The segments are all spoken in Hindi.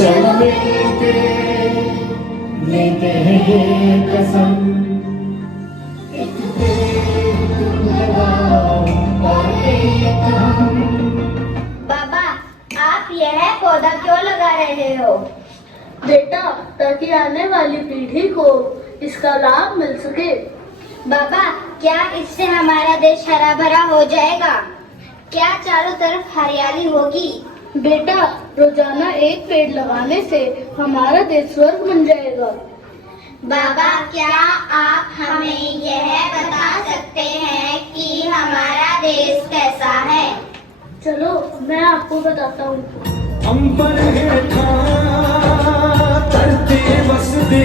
चल मिलके लेते हैं ये कसम, एक पेड़ लगाओ और एक हम। बाबा, आप यह पौधा क्यों लगा रहे हो? बेटा, ताकि आने वाली पीढ़ी को इसका लाभ मिल सके। बाबा, क्या इससे हमारा देश हरा भरा हो जाएगा? क्या चारों तरफ हरियाली होगी? बेटा, रोजाना एक पेड़ लगाने से हमारा देश स्वर्ग बन जाएगा। बाबा, क्या आप हमें यह बता सकते हैं कि हमारा देश कैसा है? चलो मैं आपको बताता हूँ। अंबर हेठा धरती वसदी,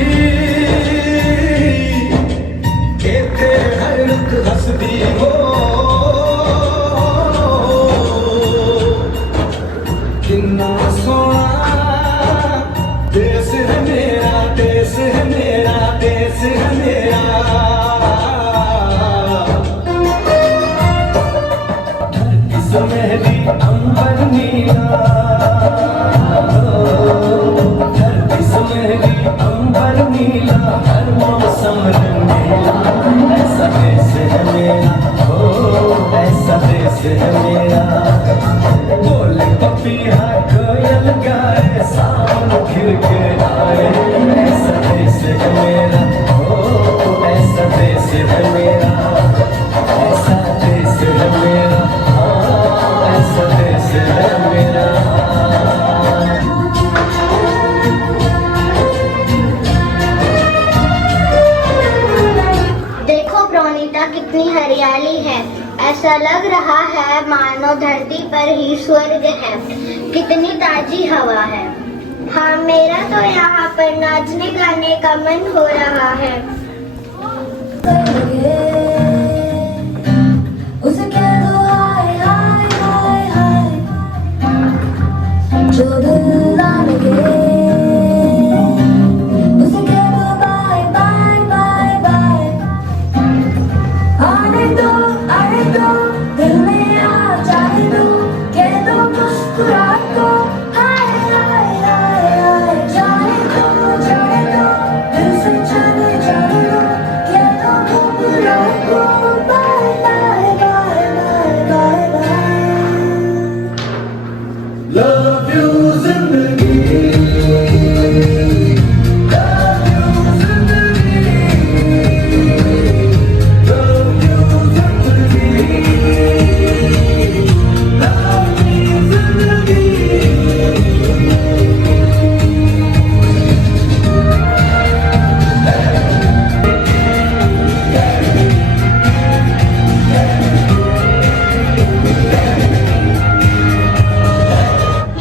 केते हर रुख हसदी हो। कितना सोना देश है मेरा, देश है मेरा, देश है मेरा। धरती सुनहरी अंबर नीला, धरती सुनहरी अंबर नीला, हर मौसम रंगीला। ऐसा देश है मेरा, ओ ऐसा देश है मेरा। बोले पपीहा कोयल गाए, सावन खिल के आए। ऐसा देश है मेरा, ओ ऐसा देश है मेरा, ऐसा देश है मेरा, हाँ ऐसा देश है मेरा। देखो प्रोनीता, कितनी हरियाली है। ऐसा लग रहा है मानो धरती पर ही स्वर्ग है। कितनी ताजी हवा है। हाँ, मेरा तो यहाँ पर नाचने गाने का मन हो रहा है। उसे कह दो हाय हाय हाय हाय, जो दिल ना लगे। उसे कह दो बाय बाय बाय बाय, आने दो दिल में आ जाने दो। कह दो मुस्कुरा दो हाय हाय हाय हाय, जाने दो दिल से जाने दो। कह दो मुस्कुरा दो bye bye bye bye bye bye. Love you जिंदगी, love you जिंदगी, love you जिंदगी, love me जिंदगी।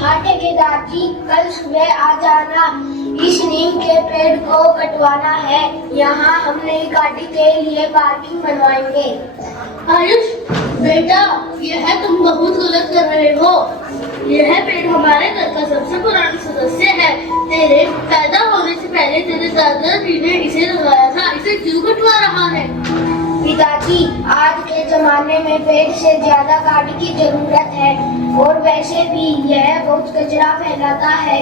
हाँ ठेकेदार जी, कल सुबह आ जाना। इस नीम के पेड़ को कटवाना है। यहाँ हम नई गाड़ी के लिए पार्किंग बनवाएंगे। आयुष बेटा, यह तुम बहुत गलत कर रहे हो। यह पेड़ हमारे घर का सबसे पुराना सदस्य है। तेरे पैदा होने से पहले तेरे दादाजी ने इसे लगाया था। इसे क्यों कटवा रहा है? पिताजी, आज के जमाने में पेड़ से ज्यादा गाड़ी की जरूरत है, और वैसे भी यह बहुत कचरा फैलाता है।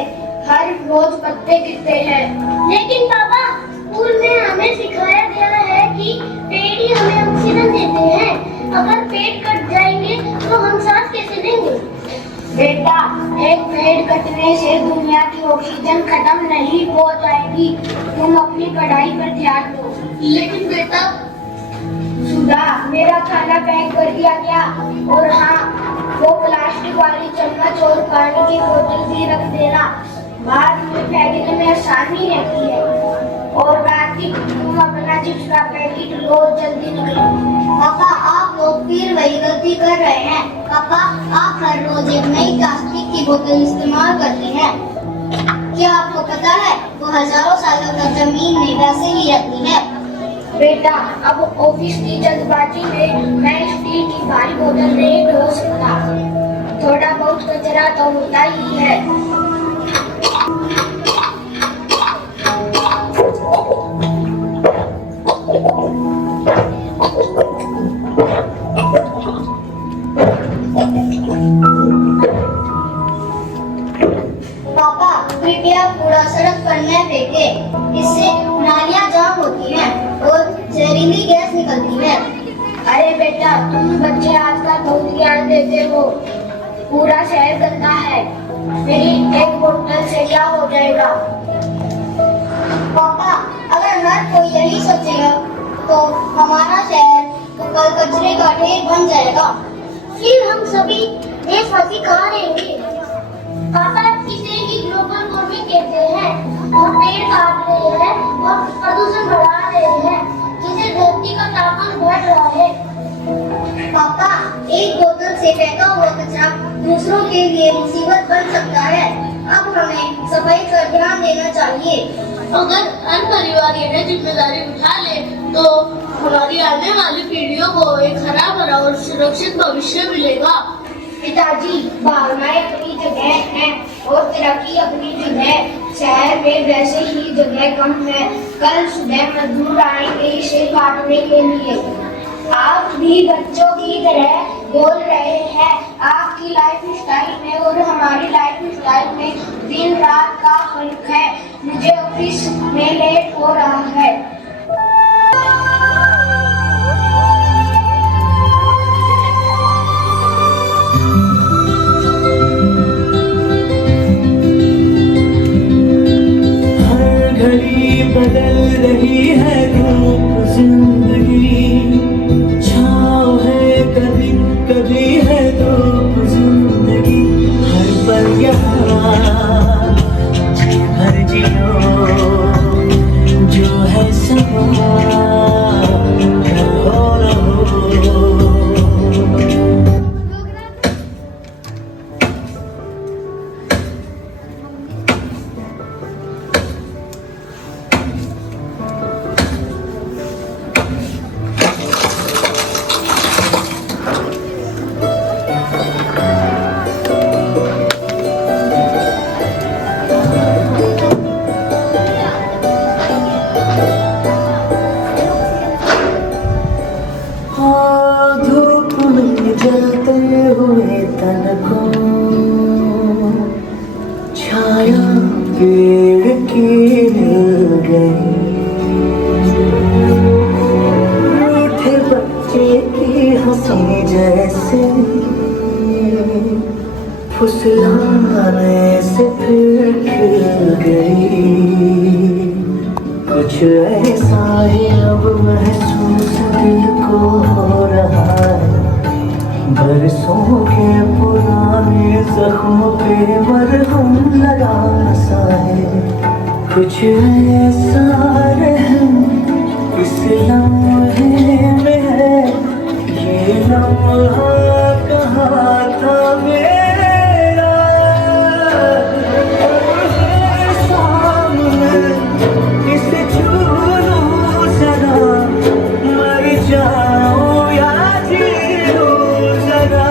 हर रोज पत्ते गिरते हैं। लेकिन पापा, स्कूल में हमें सिखाया गया है कि पेड़ ही हमें ऑक्सीजन देते हैं। अगर पेड़ कट जाएंगे तो हम सांस कैसे लेंगे? बेटा, एक पेड़ कटने से दुनिया की ऑक्सीजन खत्म नहीं हो जाएगी। तुम अपनी पढ़ाई पर ध्यान दो। लेकिन बेटा, सुधा, मेरा खाना पैक कर दिया गया। और हाँ, वो प्लास्टिक वाली चम्मच और पानी की बोतल भी रख देना। बाद में फेंकने में आसानी रहती है। और कार्तिक, तुम अपना चिप्स का पैकेट लो, जल्दी निकलो। पापा, आप लोग फिर वही गलती कर रहे हैं। पापा, आप हर रोज एक नई प्लास्टिक की बोतल इस्तेमाल करते हैं। क्या आपको पता है वो हजारों सालों तक जमीन में वैसे ही रहती है? बेटा, अब ऑफिस की जल्दबाजी में मैं स्टील की भारी बोतल नहीं ढो सकता। थोड़ा बहुत कचरा तो होता ही है। पापा, कृपया कूड़ा सड़क पर न फेंके। इससे नालियां जाम होती हैं और जहरीली गैस निकलती है। अरे बेटा, तुम बच्चे आजकल बहुत ज्ञान देते हो। पूरा शहर गंदा है, मेरी एक बोतल से क्या हो जाएगा? पापा, अगर हर कोई यही सोचेगा तो हमारा शहर तो कल कचरे का ढेर बन जाएगा। फिर हम सभी देशवासी कहाँ रहेंगे? पापा, इसे ही ग्लोबल वार्मिंग कहते हैं। हम पेड़ काट रहे हैं और प्रदूषण बढ़ा रहे हैं, जिससे धरती का तापमान बढ़ रहा है। पापा, एक बोतल से फेंका हुआ कचरा दूसरों के लिए मुसीबत बन सकता है। अब हमें सफाई पर ध्यान देना चाहिए। अगर हर परिवार यह जिम्मेदारी उठा ले तो हमारी आने वाली पीढ़ियों को एक हरा भरा और सुरक्षित भविष्य मिलेगा। पिताजी, भावनाएं अपनी जगह हैं और तरक्की अपनी जगह। शहर में वैसे ही जगह कम है। कल सुबह मजदूर आएंगे इसे काटने के लिए। आप भी बच्चों की तरह बोल रहे हैं। आपकी लाइफ स्टाइल में और हमारी लाइफ स्टाइल में दिन रात का फर्क है। मुझे ऑफिस में लेट हो रहा है। हर घड़ी बदल रही है रूप जिंदगी, छाँव है कभी कभी है धूप जिंदगी। हर पल यहाँ जी भर जियो, जो है समा हो न हो। धूप में जलते हुए तन को छाया पेड़ की मिल गई। मीठे बच्चे की हंसी जैसे फुसलाने से फिर खिल गई। कुछ ऐसा ही अब महसूस दिल को हो रहा है। बरसों के पुराने जख्मों पे मरहम लगाना सा है। कुछ ऐसा रहम इस लम्हे में है। ये लम्हा कहाँ था मेरा, सामने इसे छू लूं जरा, मर जाऊं या जी लूं जरा।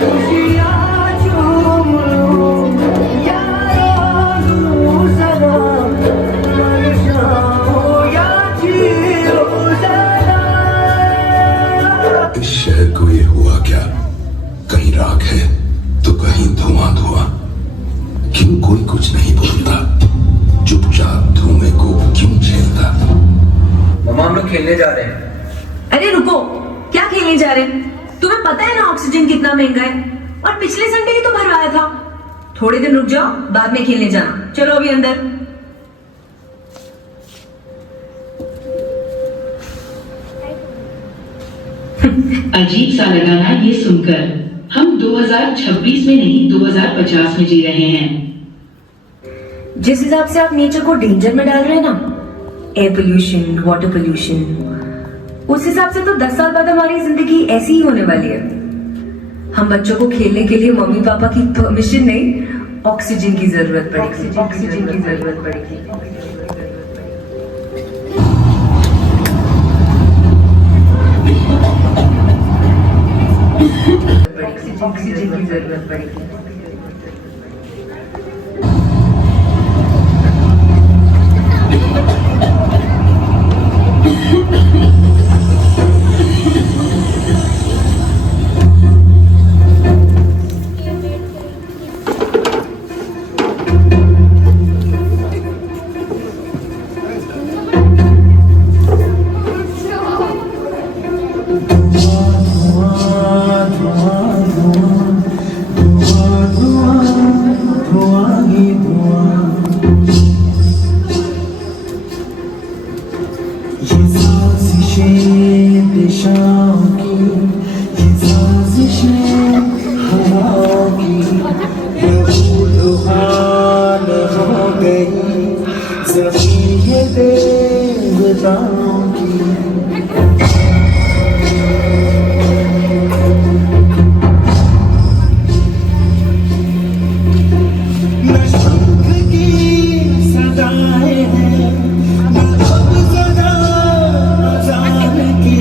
खुशियाँ चूम लूं या रो लूं जरा, मर जाऊं या जी लूं जरा। इस शहर को ये हुआ क्या? कहीं राख है तो कहीं धुआं धुआं। क्यों कोई कुछ नहीं बोलता? चुपचाप धुएं को क्यों झेलता? मम्मा, हम लोग खेलने जा रहे हैं। अरे रुको, क्या खेलने जा रहे हैं? तुम्हें पता है ना ऑक्सीजन कितना महंगा है, और पिछले संडे ही तो भरवाया था। थोड़े दिन रुक जाओ, बाद में खेलने जाना। चलो अभी अंदर। अजीब सा लगा ना ये सुनकर। हम 2026 में नहीं 2050 में जी रहे हैं। जिस हिसाब से आप नेचर को डेंजर में डाल रहे हैं ना, एयर पोल्यूशन, वाटर पोल्यूशन, उस हिसाब से तो 10 साल बाद हमारी जिंदगी ऐसी ही होने वाली है। हम बच्चों को खेलने के लिए मम्मी पापा की परमिशन नहीं, ऑक्सीजन की जरूरत पड़ेगी। ऑक्सीजन की जरूरत पड़ेगी। ऑक्सीजन की जरूरत पड़ेगी। जमीन ये देवताओं की न शंख की सदाएं हैं न अब सदा अजान की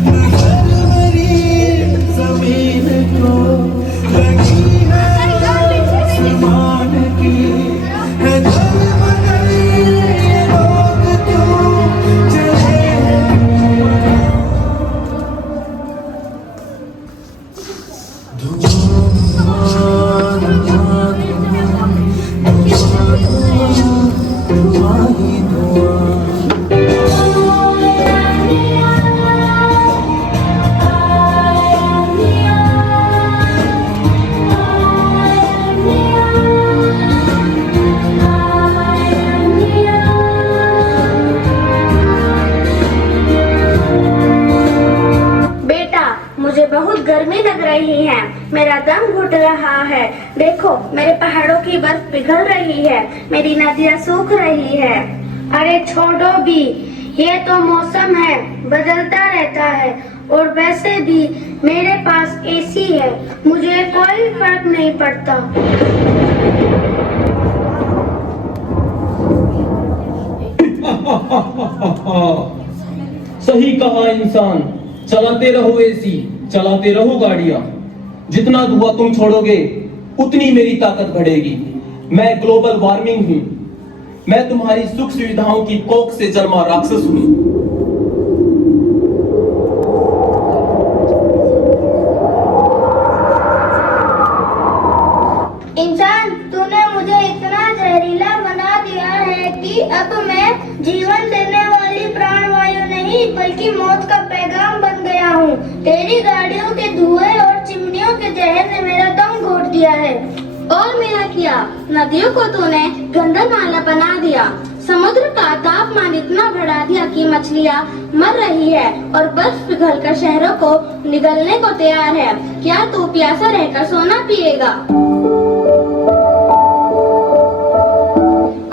न गलवरी जमीन को लगी है आसमान की है गलवरी लोग क्यों चले बेटा, मुझे बहुत गर्मी लग रही है, मेरा दम घुट रहा है। देखो, मेरे पहाड़ों की बर्फ पिघल रही है, मेरी नदियाँ सूख रही है। अरे छोड़ो भी, ये तो मौसम है, बदलता रहता है। और वैसे भी मेरे पास एसी है, मुझे कोई फर्क नहीं पड़ता। सही कहा इंसान। चलाते रहो एसी, चलाते रहो गाड़ियां। जितना धुआं तुम छोड़ोगे उतनी मेरी ताकत बढ़ेगी। मैं ग्लोबल वार्मिंग हूं। मैं तुम्हारी सुख सुविधाओं की कोख से जन्मा राक्षस हूं। इंसान, तूने मुझे इतना जहरीला बना दिया है कि अब मैं जीवन देने वाली प्राणवायु नहीं बल्कि मौत का पैगाम बन गया हूँ। तेरी गाड़ियों के धुएं और चिमनियों के जहर ने मेरा दम घोट दिया है। और मेरा क्या? नदियों को तूने गंगा नाला बना दिया, समुद्र का तापमान इतना बढ़ा दिया कि मछलियाँ मर रही है और बर्फ पिघलकर शहरों को निगलने को तैयार है। क्या तू प्यासा रहकर सोना पिएगा?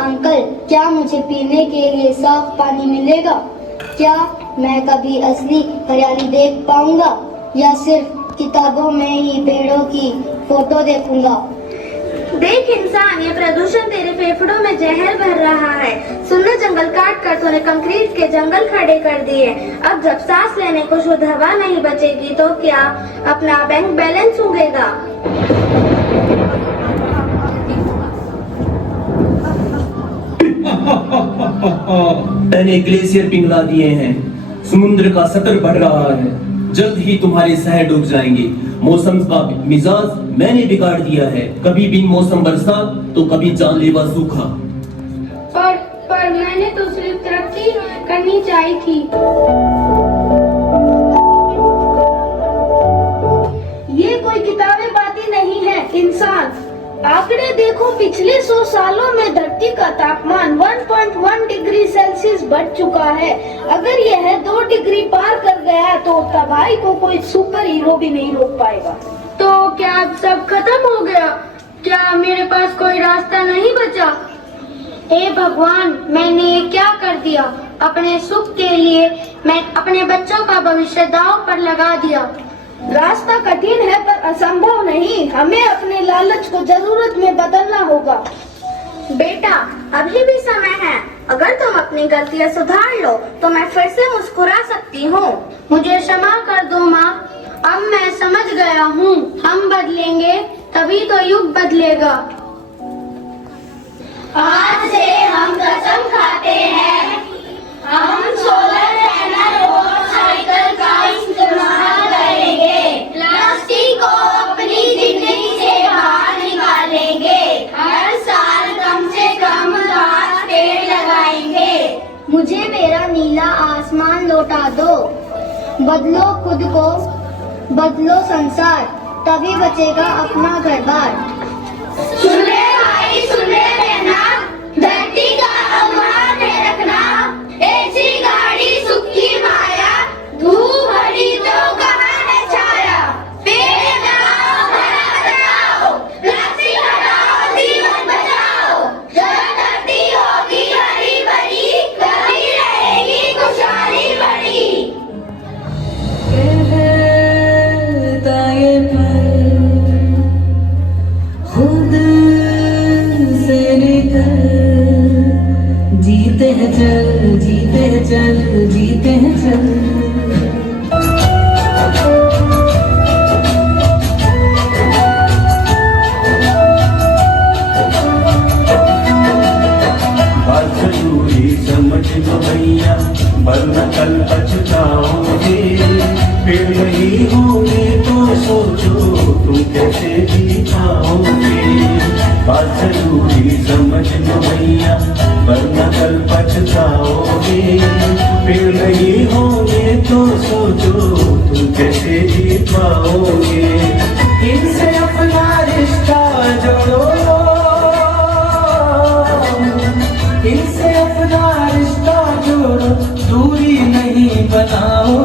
अंकल, क्या मुझे पीने के लिए साफ पानी मिलेगा? क्या मैं कभी असली हरियाली देख पाऊंगा या सिर्फ किताबों में ही पेड़ों की फोटो देखूंगा? देख इंसान, ये प्रदूषण तेरे फेफड़ों में जहर भर रहा है। सुनने जंगल काट कर तूने कंक्रीट के जंगल खड़े कर दिए। अब जब सांस लेने को शुद्ध हवा नहीं बचेगी तो क्या अपना बैंक बैलेंस उगेगा? मैंने ग्लेशियर पिघला दिए हैं, समुद्र का सतर बढ़ रहा है। जल्द ही तुम्हारे शहर डूब जाएंगे। मौसम का मिजाज मैंने बिगाड़ दिया है। कभी बिन मौसम बरसात तो कभी जानलेवा सूखा। पर मैंने तो सिर्फ तरक्की करनी चाहिए थी। ये कोई किताबें बातें नहीं है इंसान। आंकड़े देखो, पिछले 100 सालों में धरती का तापमान 1.1 डिग्री सेल्सियस बढ़ चुका है। अगर यह 2 डिग्री पार कर गया तो तबाही को कोई सुपर हीरो भी नहीं रोक पाएगा। तो क्या अब सब खत्म हो गया? क्या मेरे पास कोई रास्ता नहीं बचा? हे भगवान, मैंने ये क्या कर दिया? अपने सुख के लिए मैं अपने बच्चों का भविष्य दांव पर लगा दिया। रास्ता कठिन है पर असंभव नहीं। हमें अपने लालच को जरूरत में बदलना होगा। बेटा, अभी भी समय है। अगर तुम अपनी गलतियां सुधार लो तो मैं फिर से मुस्कुरा सकती हूँ। मुझे क्षमा कर दो माँ। अब मैं समझ गया हूँ, हम बदलेंगे तभी तो युग बदलेगा। आज से हम कसम खाते हैं, हम सोलर पैनल और साइकिल का इस्तेमाल करेंगे। प्लास्टिक को अपनी जिंदगी से बाहर निकालेंगे। हर साल कम से कम 5 पेड़ लगाएंगे। मुझे मेरा नीला आसमान लौटा दो। बदलो खुद को, बदलो संसार, तभी बचेगा अपना घर बार। सुन ले भाई, सुन ले बहना, धरती का अम्मान है रखना। ऐसी गाड़ी सुख की माया, धूप भरी तो कहाँ है छाया। पेड़ लगाओ, हरा बचाओ, प्लास्टिक हटाओ, जीवन बचाओ। जब धरती होगी वरना कल पछताओगे। फिर नहीं होंगे तो सोचो तुम कैसे जी पाओगे। बात जरूरी समझ लो भैया, वरना कल पछताओगे। फिर नहीं होंगे तो सोचो तुम कैसे जी पाओगे। इनसे अपना रिश्ता जोड़ो, इनसे अपना रिश्ता जोड़ो, दूरी नहीं बनाओ।